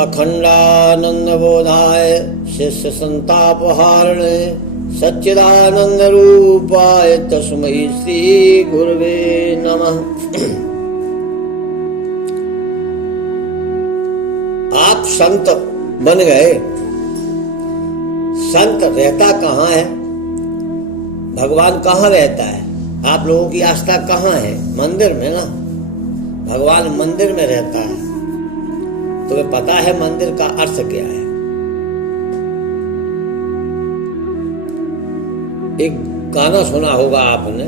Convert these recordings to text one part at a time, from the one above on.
अखंडानंदबोधाय शिष्य संतापहारिणे सच्चिदानंद रूपाय तस्मै श्री गुरुवे नमः। आप संत बन गए। संत रहता कहाँ है? भगवान कहाँ रहता है? आप लोगों की आस्था कहाँ है? मंदिर में ना। भगवान मंदिर में रहता है। तुम्हें पता है मंदिर का अर्थ क्या है? एक गाना सुना होगा आपने,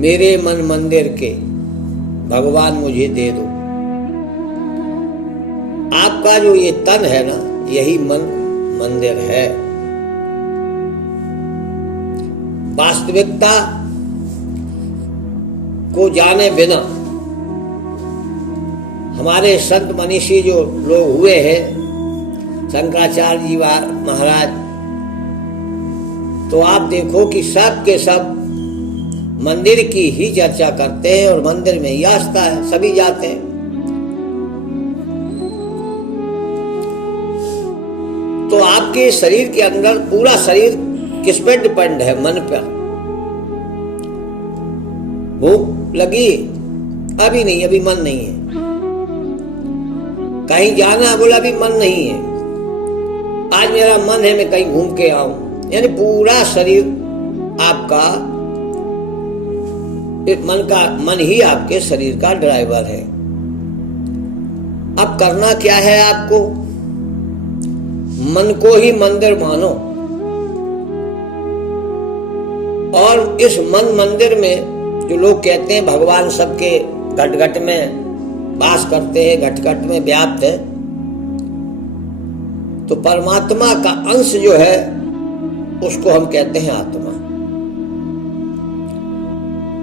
मेरे मन मंदिर के भगवान मुझे दे दो। आपका जो ये तन है ना, यही मन मंदिर है। वास्तविकता को जाने बिना हमारे संत मनीषी जो लोग हुए हैं, शंकराचार्य जी महाराज, तो आप देखो कि सब के सब मंदिर की ही चर्चा करते हैं और मंदिर में ही आस्था है, सभी जाते हैं। तो आपके शरीर के अंदर पूरा शरीर किस पे डिपेंड है? मन पर। भूख लगी? अभी नहीं, अभी मन नहीं है। कहीं जाना? बोला अभी मन नहीं है। आज मेरा मन है मैं कहीं घूम के आऊं। यानी पूरा शरीर आपका, मन ही आपके शरीर का ड्राइवर है। अब करना क्या है आपको? मन को ही मंदिर मानो और इस मन मंदिर में जो लोग कहते हैं भगवान सबके घट घट में वास करते हैं, घट घट में व्याप्त है, तो परमात्मा का अंश जो है उसको हम कहते हैं आत्मा।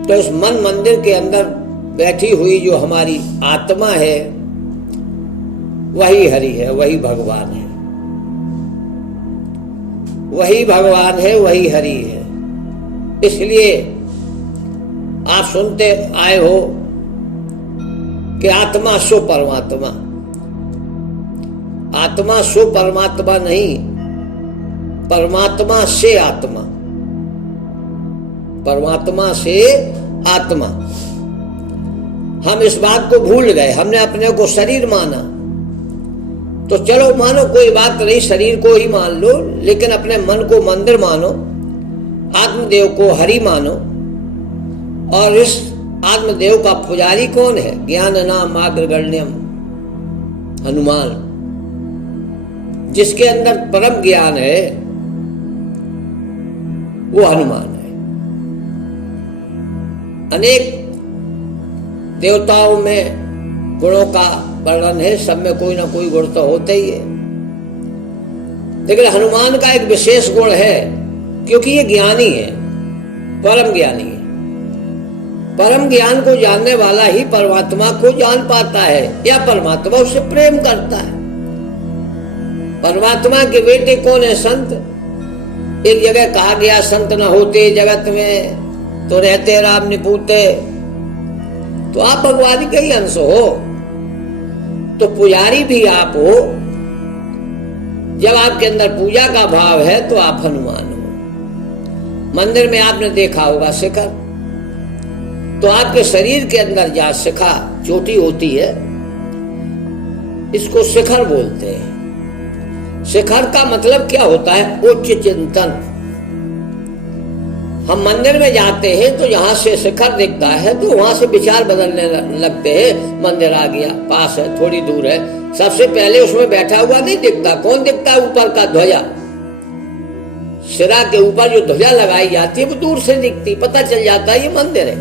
तो इस मन मंदिर के अंदर बैठी हुई जो हमारी आत्मा है वही हरि है, वही भगवान है, वही भगवान है, वही हरि है। इसलिए आप सुनते आए हो कि आत्मा सो परमात्मा। आत्मा सो परमात्मा नहीं, परमात्मा से आत्मा, परमात्मा से आत्मा। हम इस बात को भूल गए, हमने अपने को शरीर माना। तो चलो मानो, कोई बात नहीं, शरीर को ही मान लो, लेकिन अपने मन को मंदिर मानो, आत्मदेव को हरि मानो। और इस आत्मदेव का पुजारी कौन है? ज्ञान नाम अग्रगण्यम हनुमान। जिसके अंदर परम ज्ञान है वो हनुमान है। अनेक देवताओं में गुणों का वर्णन है, सब में कोई ना कोई गुण तो होते ही है, लेकिन हनुमान का एक विशेष गुण है क्योंकि ये ज्ञानी है, परम ज्ञानी है। परम ज्ञान को जानने वाला ही परमात्मा को जान पाता है या परमात्मा उससे प्रेम करता है। परमात्मा के बेटे कौन है? संत। एक जगह कहा गया संत न होते जगत में तो रहते राम निपूते। तो आप भगवान के ही अंश हो, तो पुजारी भी आप हो। जब आपके अंदर पूजा का भाव है तो आप हनुमान हो। मंदिर में आपने देखा होगा शिखर, तो आपके शरीर के अंदर जहां शिखा चोटी होती है, इसको शिखर बोलते हैं। शिखर का मतलब क्या होता है? उच्च चिंतन। हम मंदिर में जाते हैं तो जहां से शिखर दिखता है तो वहां से विचार बदलने लगते हैं। मंदिर आ गया, पास है, थोड़ी दूर है, सबसे पहले उसमें बैठा हुआ नहीं दिखता। कौन दिखता है? ऊपर का ध्वजा। सिरा के ऊपर जो ध्वजा लगाई जाती है वो दूर से दिखती, पता चल जाता है ये मंदिर है।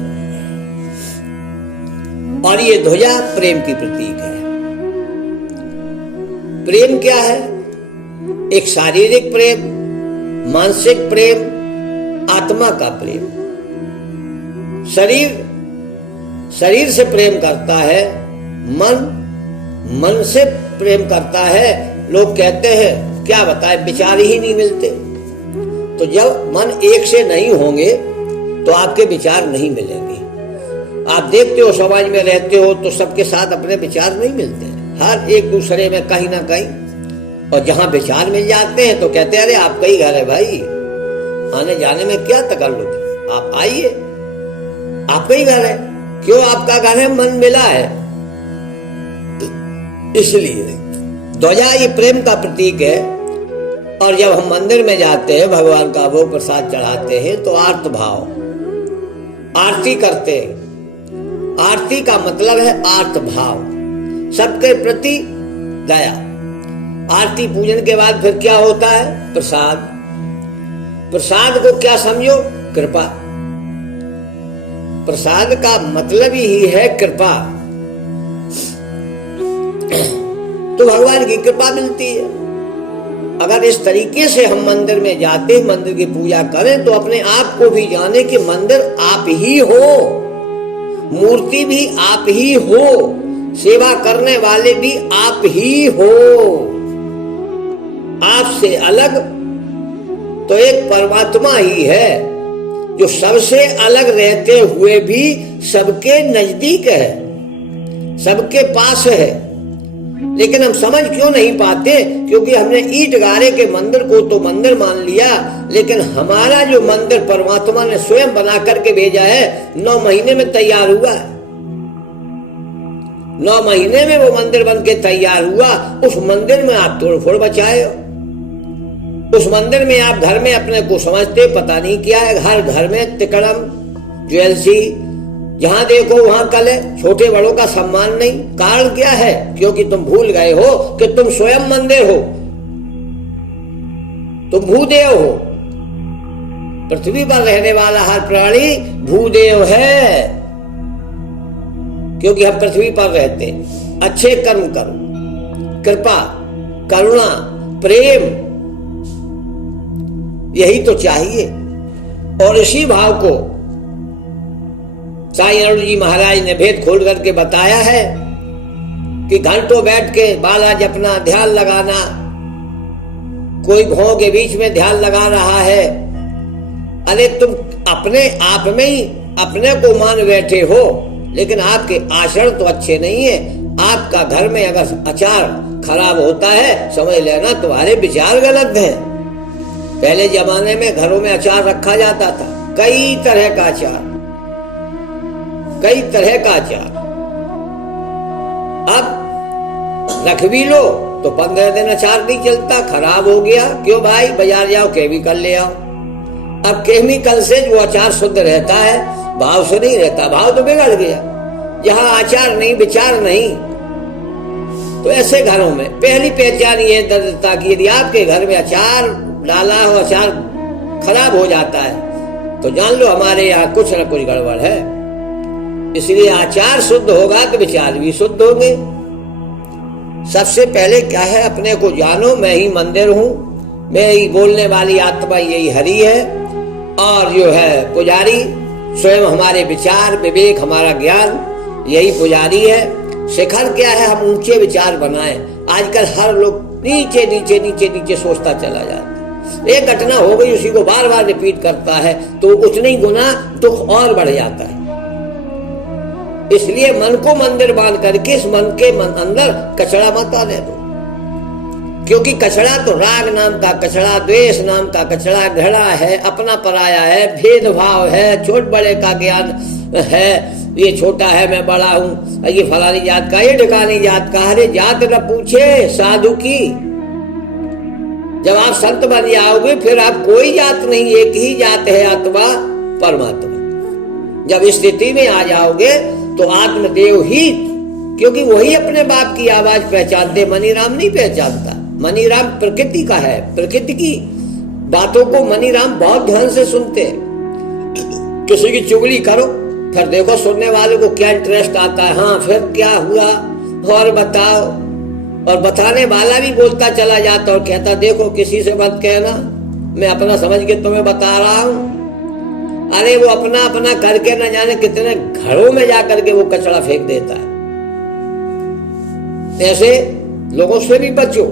और ये ध्वजा प्रेम की प्रतीक है। प्रेम क्या है? एक शारीरिक प्रेम, मानसिक प्रेम, आत्मा का प्रेम। शरीर से प्रेम करता है, मन से प्रेम करता है। लोग कहते हैं क्या बताए, विचार ही नहीं मिलते। तो जब मन एक से नहीं होंगे तो आपके विचार नहीं मिलेंगे। आप देखते हो समाज में रहते हो तो सबके साथ अपने विचार नहीं मिलते हैं। हर एक दूसरे में कहीं ना कहीं, और जहां विचार मिल जाते हैं तो कहते हैं अरे आपका ही घर है भाई, आने जाने में क्या तकल्लुफ है, आप आइए, आपका ही घर है। क्यों आपका घर है? मन मिला है इसलिए। ध्वजा ये प्रेम का प्रतीक है। और जब हम मंदिर में जाते हैं, भगवान का भोग प्रसाद चढ़ाते हैं तो आर्त भाव, आरती करते हैं। आरती का मतलब है आर्त भाव, सबके प्रति दया। आरती पूजन के बाद फिर क्या होता है? प्रसाद। प्रसाद को क्या समझो? कृपा। प्रसाद का मतलब ही है कृपा। तो भगवान की कृपा मिलती है। अगर इस तरीके से हम मंदिर में जाते, मंदिर की पूजा करें, तो अपने आप को भी जाने कि मंदिर आप ही हो, मूर्ति भी आप ही हो, सेवा करने वाले भी आप ही हो। आपसे अलग तो एक परमात्मा ही है, जो सबसे अलग रहते हुए भी सबके नजदीक है, सबके पास है। लेकिन हम समझ क्यों नहीं पाते? क्योंकि हमने ईंट गारे के मंदिर को तो मंदिर मान लिया, लेकिन हमारा जो मंदिर परमात्मा ने स्वयं बना करके भेजा है, 9 महीने में तैयार हुआ है। 9 महीने में वो मंदिर बन के तैयार हुआ। उस मंदिर में आप तोड़फोड़ बचाए हो। उस मंदिर में आप घर में अपने को समझते पता नहीं क्या है। हर घर में तिकड़म, ज्वेलसी, जहां देखो वहां कल है। छोटे बड़ों का सम्मान नहीं। कारण क्या है? क्योंकि तुम भूल गए हो कि तुम स्वयं मंदिर हो, तुम भूदेव हो। पृथ्वी पर रहने वाला हर प्राणी भूदेव है, क्योंकि हम पृथ्वी पर रहते। अच्छे कर्म करो, कृपा, करुणा, प्रेम, यही तो चाहिए। और इसी भाव को साईं अरुण जी महाराज ने भेद खोल करके बताया है कि घंटों बैठ के बाला जपना, ध्यान लगाना, कोई भौं के बीच में ध्यान लगा रहा है। अरे तुम अपने आप में ही अपने को मान बैठे हो, लेकिन आपके आचरण तो अच्छे नहीं है। आपका घर में अगर अचार खराब होता है, समझ लेना तुम्हारे विचार गलत हैं। पहले जमाने में घरों में अचार रखा जाता था, कई तरह का अचार, कई तरह का अचार। अब रख भी लो तो 15 दिन अचार नहीं चलता, खराब हो गया। क्यों भाई? बाजार जाओ, केमिकल ले आओ। अब केमिकल से जो अचार शुद्ध रहता है, भाव से नहीं रहता। भाव तो बिगड़ गया। जहां आचार नहीं, विचार नहीं। तो ऐसे घरों में पहली पहचान ये दृढ़ता की, यदि आपके घर में अचार डाला हो, अचार खराब हो जाता है, तो जान लो हमारे यहाँ कुछ न कुछ गड़बड़ है। इसलिए आचार शुद्ध होगा तो विचार भी शुद्ध होंगे। सबसे पहले क्या है? अपने को जानो, मैं ही मंदिर हूं, मैं ही बोलने वाली आत्मा, यही हरि है। और जो है पुजारी स्वयं हमारे विचार, विवेक, हमारा ज्ञान, यही पुजारी है। शिखर क्या है? हम ऊंचे विचार बनाएं। आजकल हर लोग नीचे नीचे नीचे नीचे सोचता चला जाता है। एक घटना हो गई, उसी को बार बार रिपीट करता है, तो उतने ही गुना दुख और बढ़ जाता है। इसलिए मन को मंदिर मान करके इस मन के अंदर कचरा मत आने दो। क्योंकि कचरा तो राग नाम का कचरा, द्वेष नाम का कचरा, घृणा है, अपना पराया है, भेदभाव है, छोट बड़े का ज्ञान है। ये छोटा है, मैं बड़ा हूं, ये फलानी जात का, ये ढिकानी जात का। अरे जात न पूछे साधु की। जब आप संत बन जाओगे फिर आप कोई जात नहीं, एक ही जात है, आत्मा परमात्मा। जब इस स्थिति में आ जाओगे तो आत्मदेव ही, क्योंकि वही अपने बाप की आवाज पहचानते, मनीराम नहीं पहचानता। मनीराम प्रकृति का है, प्रकृति की बातों को मनीराम बहुत ध्यान से सुनते। किसी की चुगली करो, फिर देखो सुनने वाले को क्या इंटरेस्ट आता है। हाँ फिर क्या हुआ और बताओ। और बताने वाला भी बोलता चला जाता और कहता देखो किसी से मत कहना, मैं अपना समझ के तुम्हें बता रहा हूं। अरे वो अपना अपना करके न जाने कितने घरों में जाकर के वो कचरा फेंक देता है। ऐसे लोगों से भी बचो।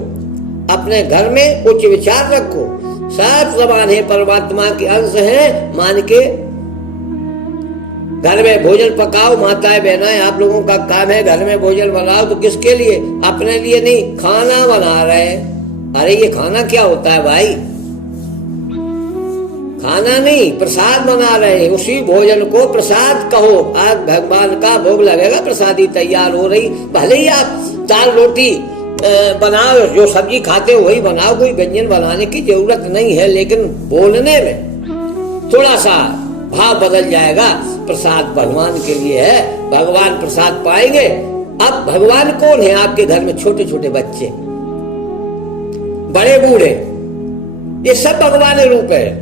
अपने घर में उच्च विचार रखो। सब समान है, परमात्मा के अंश है मान के घर में भोजन पकाओ, माताएं बहनाएं आप लोगों का काम है घर में भोजन बनाओ, तो किसके लिए? अपने लिए नहीं, खाना बना रहे हैं। अरे ये खाना क्या होता है भाई? खाना नहीं, प्रसाद बना रहे हैं। उसी भोजन को प्रसाद कहो। आज भगवान का भोग लगेगा, प्रसादी तैयार हो रही। भले ही आप दाल रोटी बनाओ, जो सब्जी खाते हो वही बनाओ, कोई व्यंजन बनाने की जरूरत नहीं है, लेकिन बोलने में थोड़ा सा भाव बदल जाएगा। प्रसाद भगवान के लिए है, भगवान प्रसाद पाएंगे। अब भगवान कौन है आपके घर में? छोटे छोटे बच्चे, बड़े बूढ़े, ये सब भगवान रूप है।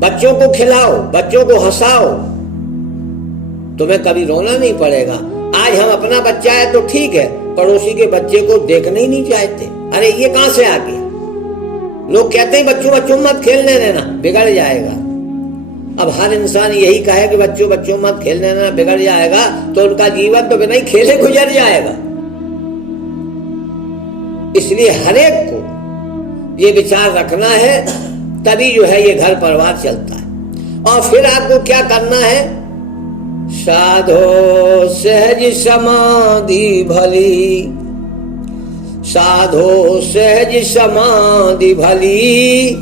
बच्चों को खिलाओ, बच्चों को हंसाओ, तुम्हें कभी रोना नहीं पड़ेगा। आज हम अपना बच्चा है तो ठीक है, पड़ोसी के बच्चे को देखने ही नहीं चाहते। अरे ये कहां से आ गया? लोग कहते हैं बच्चों मत खेलने देना, बिगड़ जाएगा। अब हर इंसान यही कहे कि बच्चों मत खेलने देना, बिगड़ जाएगा, तो उनका जीवन तो बिना ही खेले गुजर जाएगा। इसलिए हरेक को ये विचार रखना है, तभी जो है ये घर परिवार चलता है। और फिर आपको क्या करना है? साधो सहज समाधि भली, साधो सहज समाधि भली,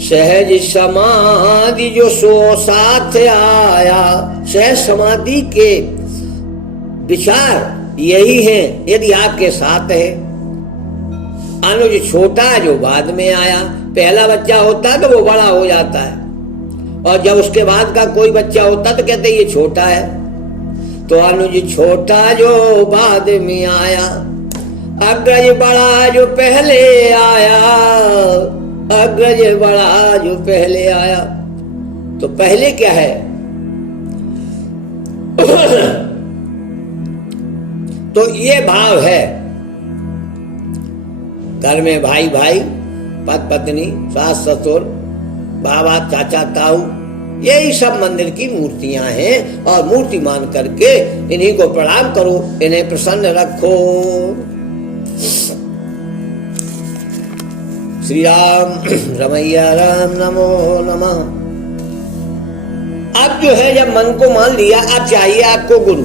सहज समाधि जो सो साथ आया। सहज समाधि के विचार यही है यदि आपके साथ है। अनुज छोटा जो बाद में आया, पहला बच्चा होता है तो वो बड़ा हो जाता है, और जब उसके बाद का कोई बच्चा होता तो कहते ये छोटा है। तो अनुज छोटा जो बाद में आया, अग्रज बड़ा जो पहले आया, अग्रज बड़ा जो पहले आया। तो पहले क्या है? तो ये भाव है। घर में भाई भाई, पति पत्नी, सास ससुर, बाबा चाचा ताऊ, यही सब मंदिर की मूर्तियां हैं। और मूर्ति मान करके इन्हीं को प्रणाम करो, इन्हें प्रसन्न रखो। श्री राम रमैया राम नमो नमः। अब जो है जब मन को मान लिया, अब चाहिए आपको गुरु।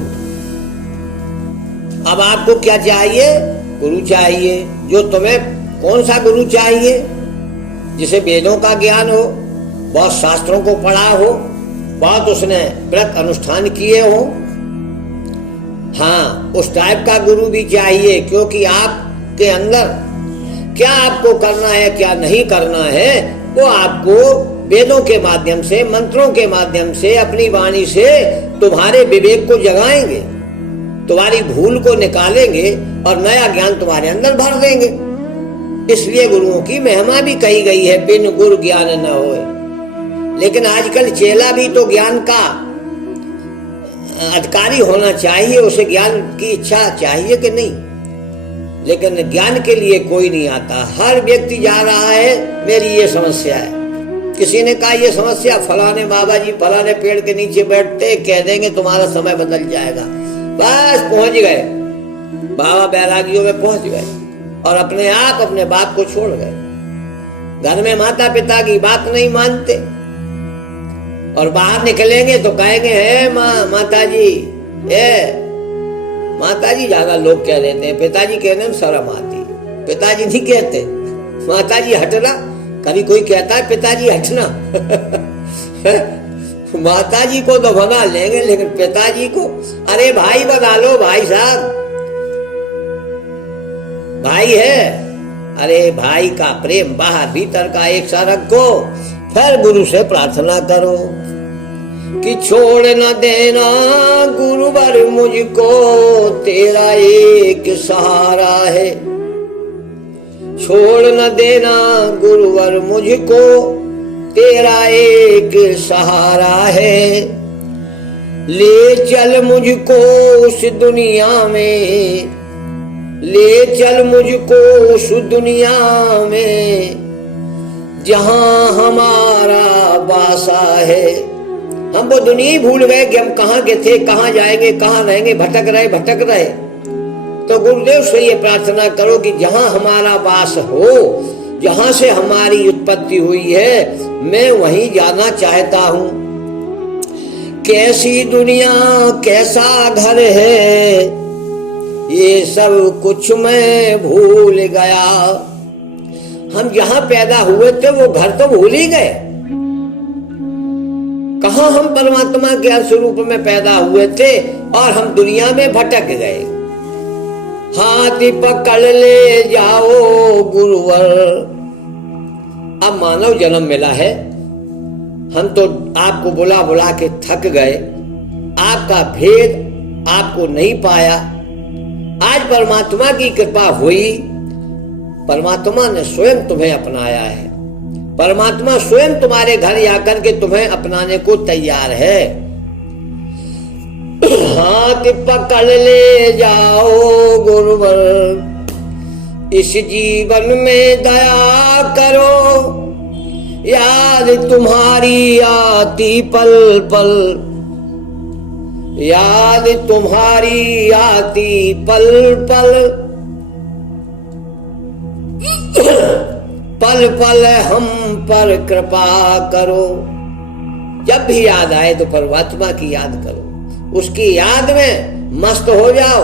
अब आपको क्या चाहिए? गुरु चाहिए। जो तुम्हें कौन सा गुरु चाहिए? जिसे वेदों का ज्ञान हो, बहुत शास्त्रों को पढ़ा हो, बहुत उसने व्रत अनुष्ठान किए हो। हाँ, उस टाइप का गुरु भी चाहिए, क्योंकि आपके अंदर क्या आपको करना है क्या नहीं करना है वो आपको वेदों के माध्यम से, मंत्रों के माध्यम से, अपनी वाणी से तुम्हारे विवेक को जगाएंगे, तुम्हारी भूल को निकालेंगे और नया ज्ञान तुम्हारे अंदर भर देंगे। इसलिए गुरुओं की महिमा भी कही गई है, बिन गुरु ज्ञान न होए। लेकिन आजकल चेला भी तो ज्ञान का अधिकारी होना चाहिए, उसे ज्ञान की इच्छा चाहिए कि नहीं? लेकिन ज्ञान के लिए कोई नहीं आता। हर व्यक्ति जा रहा है मेरी ये समस्या है, किसी ने कहा ये समस्या, फलाने बाबा जी फलाने पेड़ के नीचे बैठते कह देंगे तुम्हारा समय बदल जाएगा। बस पहुंच गए, बाबा बैरागियों में पहुंच गए और अपने आप अपने बाप को छोड़ गए। घर में माता पिता की बात नहीं मानते और बाहर निकलेंगे तो कहेंगे है माता जी, माताजी ज्यादा लोग कह देते हैं, पिताजी कहने में शर्म आती है। पिताजी नहीं कहते, माताजी हटना। कभी कोई कहता है पिताजी हटना माताजी को तो बना लेंगे, लेकिन पिताजी को अरे भाई बना लो, भाई साहब भाई है। अरे भाई का प्रेम बाहर भीतर का एक सा रखो, फिर गुरु से प्रार्थना करो कि छोड़ न देना गुरुवर मुझको, तेरा एक सहारा है। छोड़ न देना गुरुवर मुझको, तेरा एक सहारा है। ले चल मुझको उस दुनिया में, ले चल मुझको उस दुनिया में जहां हमारा वासा है। हम वो दुनिया ही भूल गए कि हम कहाँ के थे, कहाँ जाएंगे, कहाँ रहेंगे, भटक रहे। तो गुरुदेव से ये प्रार्थना करो कि जहां हमारा वास हो, जहां से हमारी उत्पत्ति हुई है, मैं वहीं जाना चाहता हूँ। कैसी दुनिया कैसा घर है, ये सब कुछ मैं भूल गया। हम जहां पैदा हुए थे वो घर तो भूल ही गए। कहां हम परमात्मा के स्वरूप में पैदा हुए थे और हम दुनिया में भटक गए। हाथ पकड़ ले जाओ गुरुवर। अब मानव जन्म मिला है, हम तो आपको बुला बुला के थक गए, आपका भेद आपको नहीं पाया। आज परमात्मा की कृपा हुई, परमात्मा ने स्वयं तुम्हें अपनाया है। परमात्मा स्वयं तुम्हारे घर आकर के तुम्हें अपनाने को तैयार है। हाथ पकड़ ले जाओ गुरुवर, इस जीवन में दया करो, याद तुम्हारी आती पल पल, याद तुम्हारी आती पल पल, पल पल हम पर कृपा करो। जब भी याद आए तो परमात्मा की याद करो, उसकी याद में मस्त हो जाओ।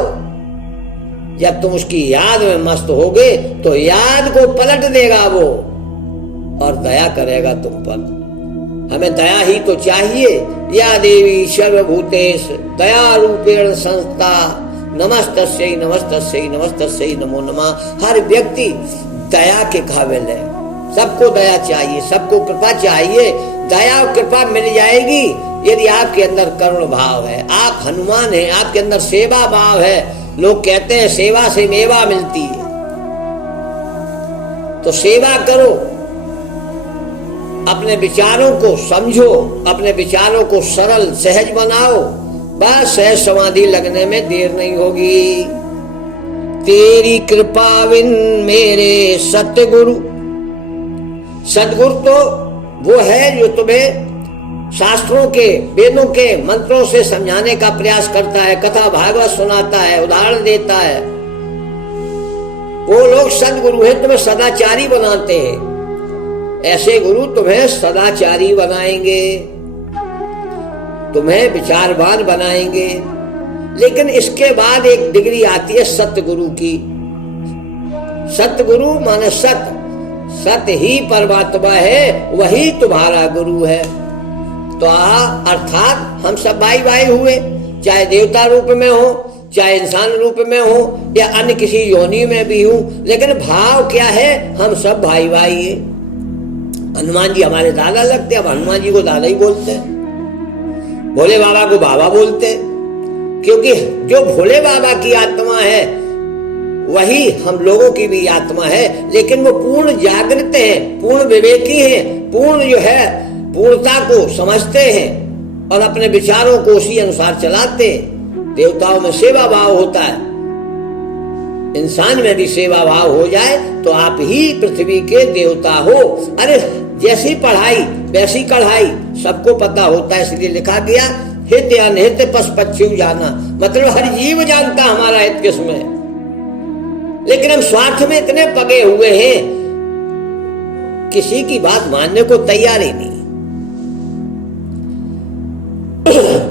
जब तुम उसकी याद में मस्त होगे तो याद को पलट देगा वो और दया करेगा तुम पर। हमें दया ही तो चाहिए। या देवी सर्वभूतेश दया रूपेण संस्था, नमस्तस्यै नमस्तस्यै नमस्तस्यै नमो नमः। हर व्यक्ति दया के काबिल है, सबको दया चाहिए, सबको कृपा चाहिए। दया और कृपा मिल जाएगी यदि आपके अंदर करुण भाव है। आप हनुमान हैं, आपके अंदर सेवा भाव है। लोग कहते हैं सेवा से मेवा मिलती है, तो सेवा करो, अपने विचारों को समझो, अपने विचारों को सरल सहज बनाओ, बस सहज समाधि लगने में देर नहीं होगी। तेरी कृपा बिन मेरे सतगुरु, सतगुरु तो वो है जो तुम्हें शास्त्रों के वेदों के मंत्रों से समझाने का प्रयास करता है, कथा भागवत सुनाता है, उदाहरण देता है। वो लोग सदगुरु है, तुम्हें सदाचारी बनाते हैं। ऐसे गुरु तुम्हें सदाचारी बनाएंगे, तुम्हें विचारवान बनाएंगे। लेकिन इसके बाद एक डिग्री आती है सतगुरु की। सतगुरु माने सत, सत ही परमात्मा है, वही तुम्हारा गुरु है। तो अर्थात हम सब भाई भाई हुए, चाहे देवता रूप में हो, चाहे इंसान रूप में हो, या अन्य किसी योनि में भी हो, लेकिन भाव क्या है? हम सब भाई भाई है। हनुमान जी हमारे दादा लगते, अब हनुमान जी को दादा ही बोलते हैं, भोले बाबा को बाबा बोलते हैं, क्योंकि जो भोले बाबा की आत्मा है वही हम लोगों की भी आत्मा है। लेकिन वो पूर्ण जागृत है, पूर्ण विवेकी है, पूर्ण जो है पूर्णता को समझते हैं और अपने विचारों को उसी अनुसार चलाते हैं। देवताओं में सेवा भाव होता है, इंसान में भी सेवा भाव हो जाए तो आप ही पृथ्वी के देवता हो। अरे जैसी पढ़ाई वैसी कढ़ाई, सबको पता होता है, इसलिए लिखा गया हित अनहित पशु पक्षी जाना, मतलब हर जीव जानता हमारा हित किसमें है। लेकिन हम स्वार्थ में इतने पगे हुए हैं, किसी की बात मानने को तैयार ही नहीं।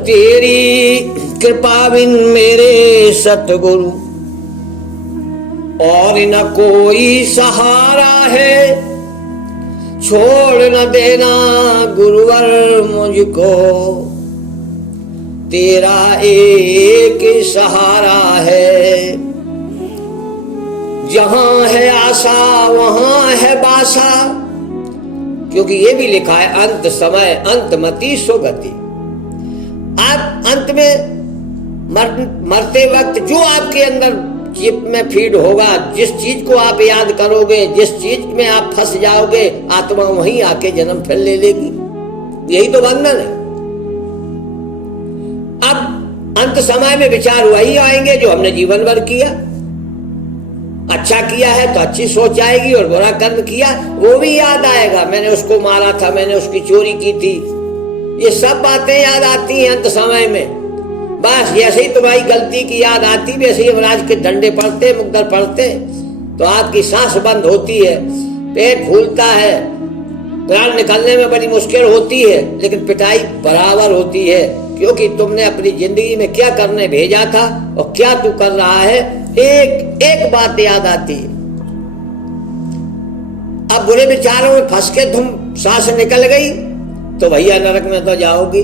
तेरी कृपा बिन मेरे सतगुरु और न कोई सहारा है, छोड़ न देना गुरुवर मुझको, तेरा एक सहारा है। जहां है आशा वहां है बासा, क्योंकि ये भी लिखा है अंत समय अंतमति सुगति। आप अंत में मरते वक्त जो आपके अंदर चिप में फीड होगा, जिस चीज को आप याद करोगे, जिस चीज में आप फंस जाओगे, आत्मा वहीं आके जन्म फिर ले लेगी। यही तो बंधन है। अब अंत समय में विचार वही आएंगे जो हमने जीवन भर किया। अच्छा किया है तो अच्छी सोच आएगी, और बुरा कर्म किया वो भी याद आएगा। मैंने उसको मारा था, मैंने उसकी चोरी की थी, ये सब बातें याद आती हैं अंत समय में। बस जैसे ही तुम्हारी गलती की याद आती, वैसे ही यमराज के डंडे पड़ते, मुकद्दर पड़ते, तो आपकी सांस बंद होती है, पेट फूलता है, प्राण निकलने में बड़ी मुश्किल होती है, लेकिन पिटाई बराबर होती है, क्योंकि तुमने अपनी जिंदगी में क्या करने भेजा था और क्या तू कर रहा है, एक एक बात याद आती है। अब बुरे विचारों में फंस के तुम सांस निकल गई तो भैया नरक में तो जाओगी।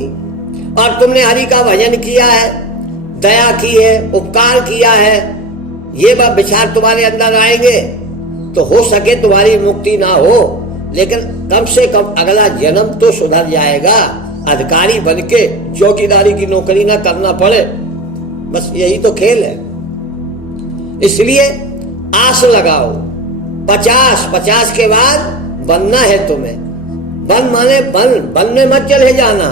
और तुमने हरि का भजन किया है, दया की है, उपकार किया है, ये बात विचार तुम्हारे अंदर आएंगे तो हो सके तुम्हारी मुक्ति ना हो, लेकिन कम से कम अगला जन्म तो सुधर जाएगा। अधिकारी बन के चौकीदारी की नौकरी ना करना पड़े, बस यही तो खेल है। इसलिए आस लगाओ, 50 के बाद बनना है तुम्हें। वन माने वन में मत चले जाना।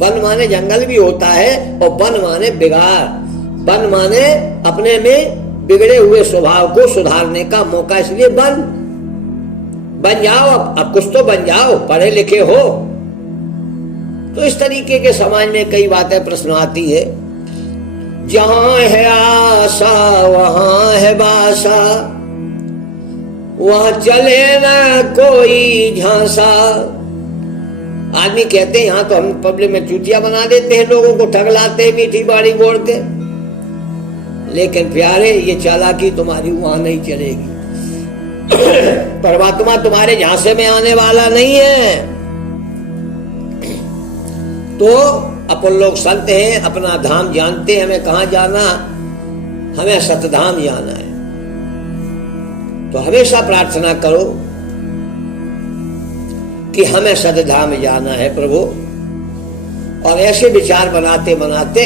वन माने जंगल भी होता है और वन माने बिगाड़। वन माने अपने में बिगड़े हुए स्वभाव को सुधारने का मौका, इसलिए बन जाओ। अब कुछ तो बन जाओ, पढ़े लिखे हो। तो इस तरीके के समाज में कई बातें प्रश्न आती है। जहां है आशा वहां है बासा, वहां चले ना कोई झांसा। आदमी कहते हैं यहाँ तो हम पब्लिक में चूतिया बना देते हैं, लोगों को ठग लाते हैं मीठी बाड़ी बोल के। लेकिन प्यारे, ये चालाकी तुम्हारी वहां नहीं चलेगी। परमात्मा तुम्हारे झांसे में आने वाला नहीं है। तो अपन लोग संत हैं, अपना धाम जानते हैं, हमें कहाँ जाना, हमें सतधाम जाना है। तो हमेशा प्रार्थना करो कि हमें सतधाम जाना है प्रभु, और ऐसे विचार बनाते बनाते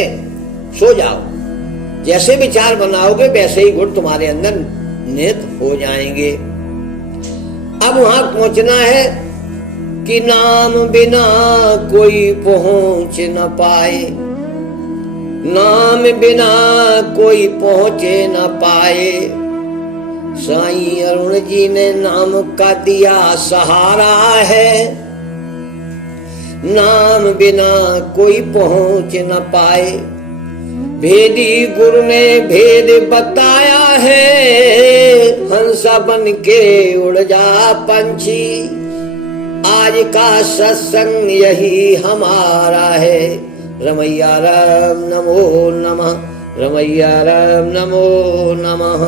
सो जाओ। जैसे विचार बनाओगे वैसे ही गुण तुम्हारे अंदर निहित हो जाएंगे। अब वहां पहुंचना है कि नाम बिना कोई पहुंच न पाए, नाम बिना कोई पहुंचे न पाए। साईं अरुण जी ने नाम का दिया सहारा है, नाम बिना कोई पहुंच न पाए। भेदी गुरु ने भेद बताया है, हंसा बन के उड़ जा पंछी। आज का सत्संग यही हमारा है। रमैया राम नमो नमः, रमैया राम नमो नमः।